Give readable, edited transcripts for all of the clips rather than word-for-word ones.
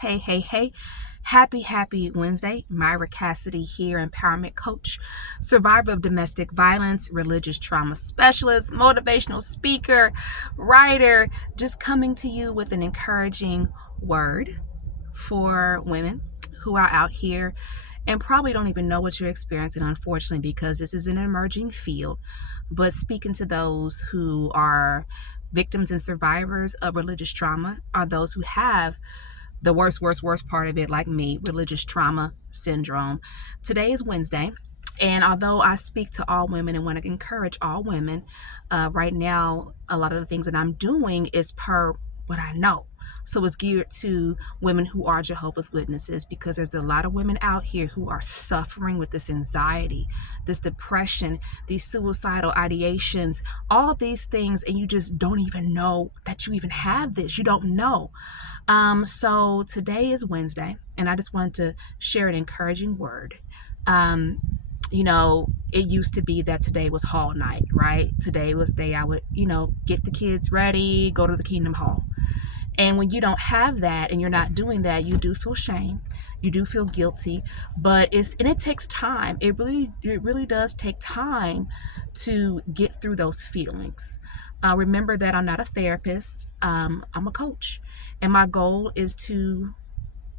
Hey. Happy Wednesday. Myra Cassidy here, empowerment coach, survivor of domestic violence, religious trauma specialist, motivational speaker, writer, just coming to you with an encouraging word for women who are out here and probably don't even know what you're experiencing, unfortunately, because this is an emerging field. But speaking to those who are victims and survivors of religious trauma, are those who have the worst part of it, like me, religious trauma syndrome. Today is Wednesday, and although I speak to all women and want to encourage all women, right now, a lot of the things that I'm doing is per what I know. So it's geared to women who are Jehovah's Witnesses, because there's a lot of women out here who are suffering with this anxiety, this depression, these suicidal ideations, all these things, and you just don't even know that you even have this. You don't know. So today is Wednesday, and I just wanted to share an encouraging word. It used to be that today was hall night, right? Today was the day I would, get the kids ready, go to the Kingdom Hall. And when you don't have that and you're not doing that, you do feel shame. You do feel guilty, but it takes time. It really does take time to get through those feelings. Remember that I'm not a therapist. I'm a coach, and my goal is to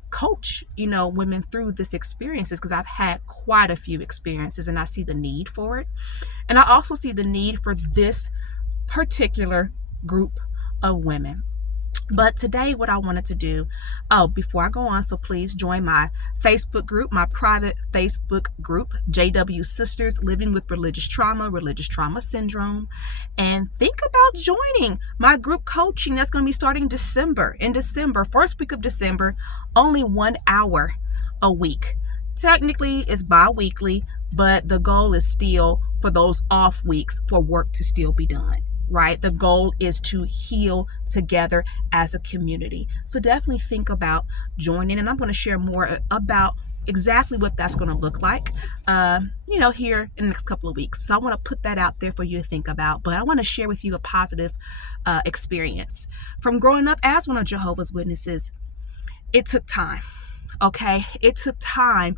coach, women through this experiences, because I've had quite a few experiences and I see the need for it. And I also see the need for this particular group of women. But today, what I wanted to do, before I go on, so please join my Facebook group, my private Facebook group, JW Sisters Living with Religious Trauma Syndrome, and think about joining my group coaching that's going to be starting in December, first week of December, only 1 hour a week. Technically, it's bi-weekly, but the goal is still for those off weeks for work to still be done. Right? The goal is to heal together as a community. So definitely think about joining, and I'm going to share more about exactly what that's going to look like, here in the next couple of weeks. So I want to put that out there for you to think about, but I want to share with you a positive experience. From growing up as one of Jehovah's Witnesses, it took time. Okay? It took time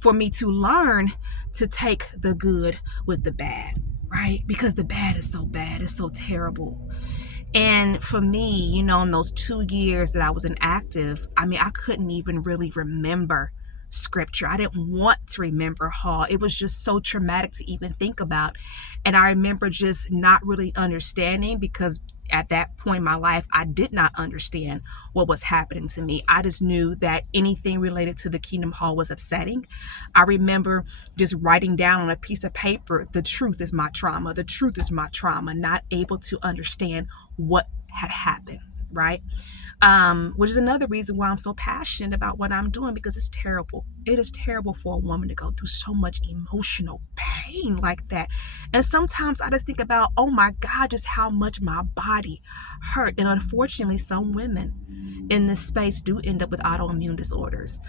for me to learn to take the good with the bad. Right? Because the bad is so bad. It's so terrible. And for me, in those 2 years that I was inactive, I couldn't even really remember scripture. I didn't want to remember Hall. It was just so traumatic to even think about. And I remember just not really understanding, because at that point in my life, I did not understand what was happening to me. I just knew that anything related to the Kingdom Hall was upsetting. I remember just writing down on a piece of paper, the truth is my trauma. The truth is my trauma, not able to understand what had happened, right? Which is another reason why I'm so passionate about what I'm doing, because it's terrible. It is terrible for a woman to go through so much emotional pain like that. And sometimes I just think about, oh my God, just how much my body hurt. And unfortunately, some women in this space do end up with autoimmune disorders.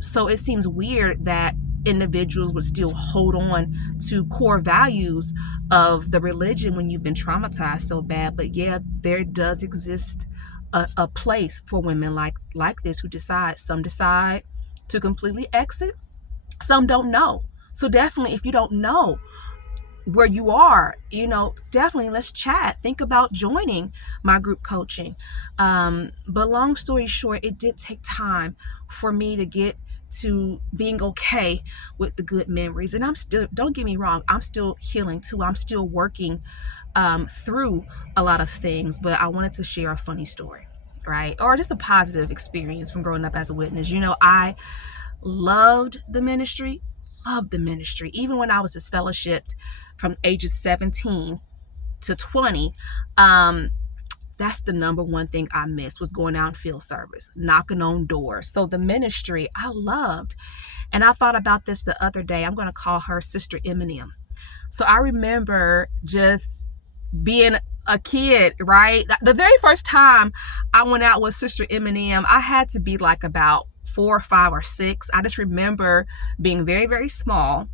So it seems weird that individuals would still hold on to core values of the religion when you've been traumatized so bad. But yeah, there does exist a place for women like this some decide to completely exit, some don't know. So definitely, if you don't know where you are, definitely let's chat. Think about joining my group coaching. But long story short, it did take time for me to get to being okay with the good memories. And don't get me wrong, I'm still healing too. I'm still working through a lot of things, but I wanted to share a funny story, right? Or just a positive experience from growing up as a witness. I loved the ministry, even when I was disfellowshipped from ages 17 to 20. That's the number one thing I missed, was going out and field service, knocking on doors. So the ministry I loved. And I thought about this the other day. I'm going to call her Sister Eminem. So I remember just being a kid, right? The very first time I went out with Sister Eminem, I had to be like about 4 or 5 or 6. I just remember being very, very small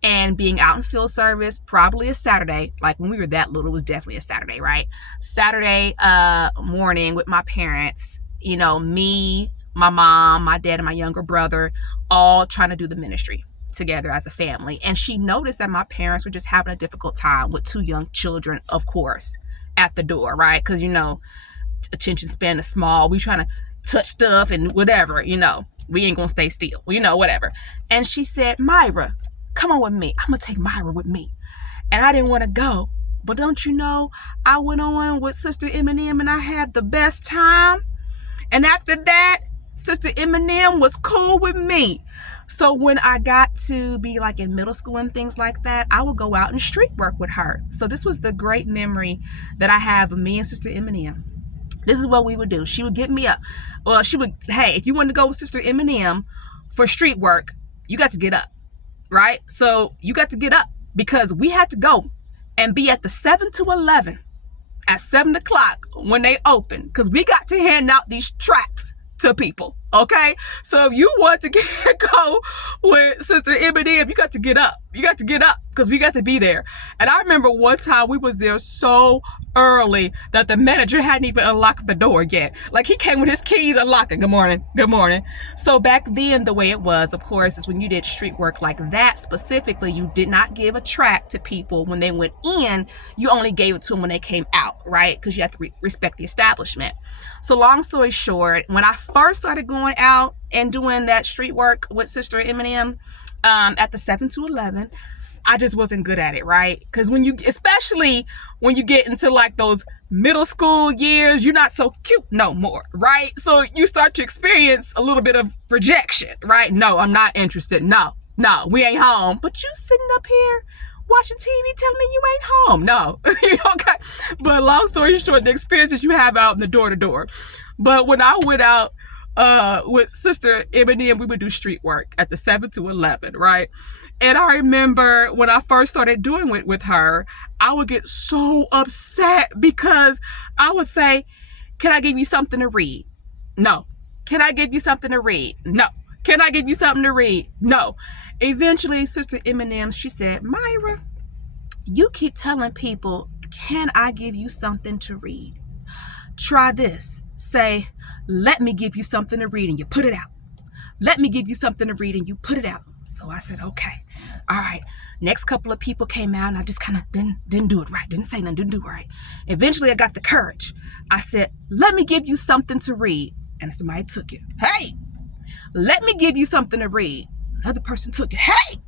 and being out in field service, probably a Saturday. Like when we were that little, it was definitely a Saturday, right? Saturday morning with my parents, me, my mom, my dad, and my younger brother all trying to do the ministry together as a family. And she noticed that my parents were just having a difficult time with 2 young children, of course, at the door, right? Because, attention span is small. We trying to touch stuff and whatever, we ain't gonna stay still, whatever. And she said, Myra, come on with me. I'm gonna take Myra with me. And I didn't want to go. But don't you know, I went on with Sister Eminem and I had the best time. And after that, Sister Eminem was cool with me. So when I got to be like in middle school and things like that, I would go out and street work with her. So this was the great memory that I have of me and Sister Eminem. This is what we would do. She would get me up. Well, hey, if you wanted to go with Sister Eminem for street work, you got to get up, right? So you got to get up because we had to go and be at the 7 to 11 at 7 o'clock when they open, because we got to hand out these tracts to people, okay? So if you want to go with Sister Eminem, you got to get up. You got to get up because we got to be there. And I remember one time we was there so early that the manager hadn't even unlocked the door yet. Like, he came with his keys unlocking. Good morning. Good morning. So back then, the way it was, of course, is when you did street work like that specifically, you did not give a tract to people when they went in. You only gave it to them when they came out, right? Because you have to respect the establishment. So long story short, when I first started going out and doing that street work with Sister Eminem at the 7 to 11, I just wasn't good at it, right? Because especially when you get into like those middle school years, you're not so cute no more, right? So you start to experience a little bit of rejection, right? No, I'm not interested. No, we ain't home. But you sitting up here watching TV telling me you ain't home. No, okay. But long story short, the experiences you have out in the door to door. But when I went out with Sister Eminem, we would do street work at the 7 to 11, right? And I remember when I first started doing it with her, I would get so upset because I would say, can I give you something to read? No. Can I give you something to read? No. Can I give you something to read? No. Eventually, Sister Eminem, she said, Myra, you keep telling people, can I give you something to read? Try this. Say, let me give you something to read, and you put it out. Let me give you something to read, and you put it out. So I said, okay. All right. Next couple of people came out, and I just kind of didn't do it right. Didn't say nothing, didn't do it right. Eventually, I got the courage. I said, let me give you something to read. And somebody took it. Hey, let me give you something to read. Another person took it. Hey,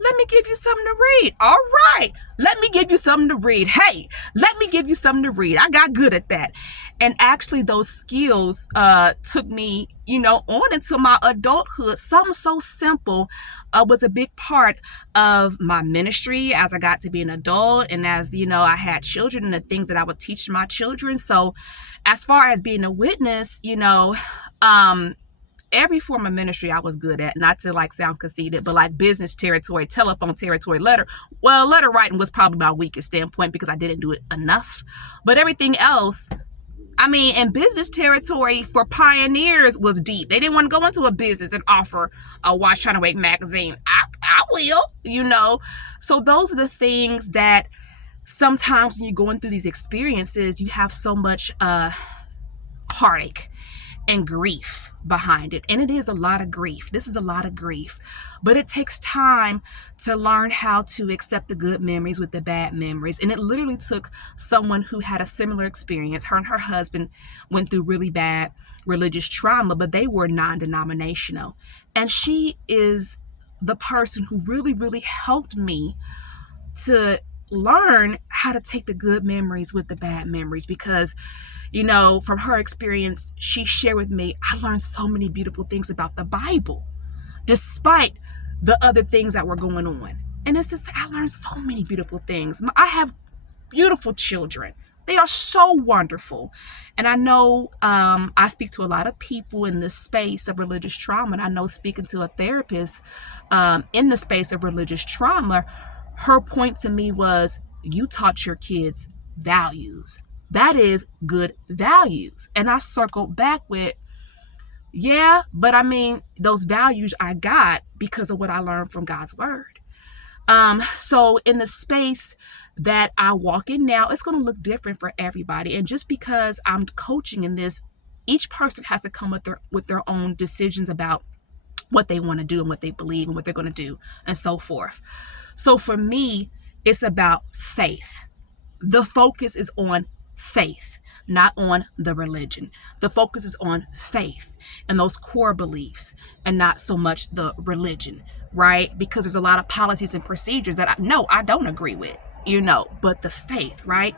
let me give you something to read. All right. Let me give you something to read. Hey, let me give you something to read. I got good at that. And actually those skills took me, on into my adulthood. Something so simple was a big part of my ministry as I got to be an adult. And as, I had children and the things that I would teach my children. So as far as being a witness, every form of ministry I was good at, not to like sound conceited, but like business territory, telephone territory, letter writing was probably my weakest standpoint because I didn't do it enough. But everything else, in business territory for pioneers was deep. They didn't want to go into a business and offer a Watch Trying to Wake magazine. I will, So those are the things that sometimes when you're going through these experiences, you have so much heartache and grief behind it. And it is a lot of grief. This is a lot of grief. But it takes time to learn how to accept the good memories with the bad memories. And it literally took someone who had a similar experience. Her and her husband went through really bad religious trauma, but they were non-denominational. And she is the person who really, really helped me to learn how to take the good memories with the bad memories because from her experience, she shared with me, I learned so many beautiful things about the Bible, despite the other things that were going on. And it's just, I learned so many beautiful things. I have beautiful children. They are so wonderful. And I know I speak to a lot of people in the space of religious trauma. And I know speaking to a therapist in the space of religious trauma, her point to me was, you taught your kids values. That is good values. And I circled back with, yeah, but those values I got because of what I learned from God's word. So in the space that I walk in now, it's going to look different for everybody. And just because I'm coaching in this Each person has to come with their own decisions about what they want to do and what they believe and what they're going to do and so forth. So for me, it's about faith. The focus is on faith, not on the religion. The focus is on faith and those core beliefs and not so much the religion, right? Because there's a lot of policies and procedures that I don't agree with, but the faith, right?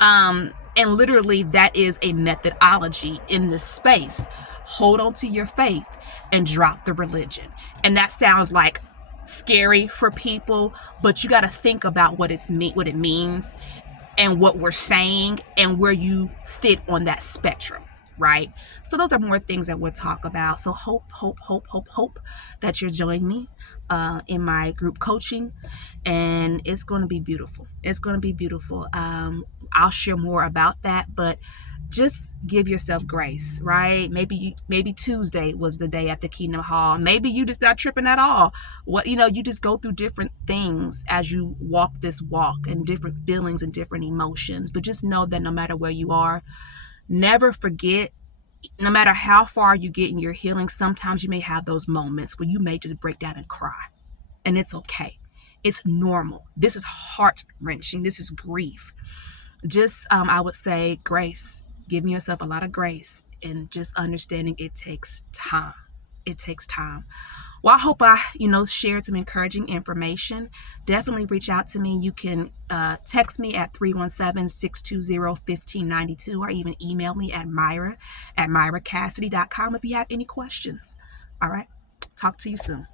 And literally that is a methodology in this space. Hold on to your faith and drop the religion. And that sounds like scary for people, but you got to think about what it means and what we're saying and where you fit on that spectrum, right? So those are more things that we'll talk about. So hope that you're joining me in my group coaching, and it's going to be beautiful. It's going to be beautiful. I'll share more about that, but just give yourself grace, right? Maybe Tuesday was the day at the Kingdom Hall. Maybe you just not tripping at all. You just go through different things as you walk this walk, and different feelings and different emotions. But just know that no matter where you are, never forget, no matter how far you get in your healing, sometimes you may have those moments where you may just break down and cry. And it's okay. It's normal. This is heart-wrenching. This is grief. Just, I would say, grace. Giving yourself a lot of grace and just understanding it takes time. It takes time. Well, I hope I, shared some encouraging information. Definitely reach out to me. You can text me at 317-620-1592 or even email me at mira@miracassidy.com if you have any questions. All right. Talk to you soon.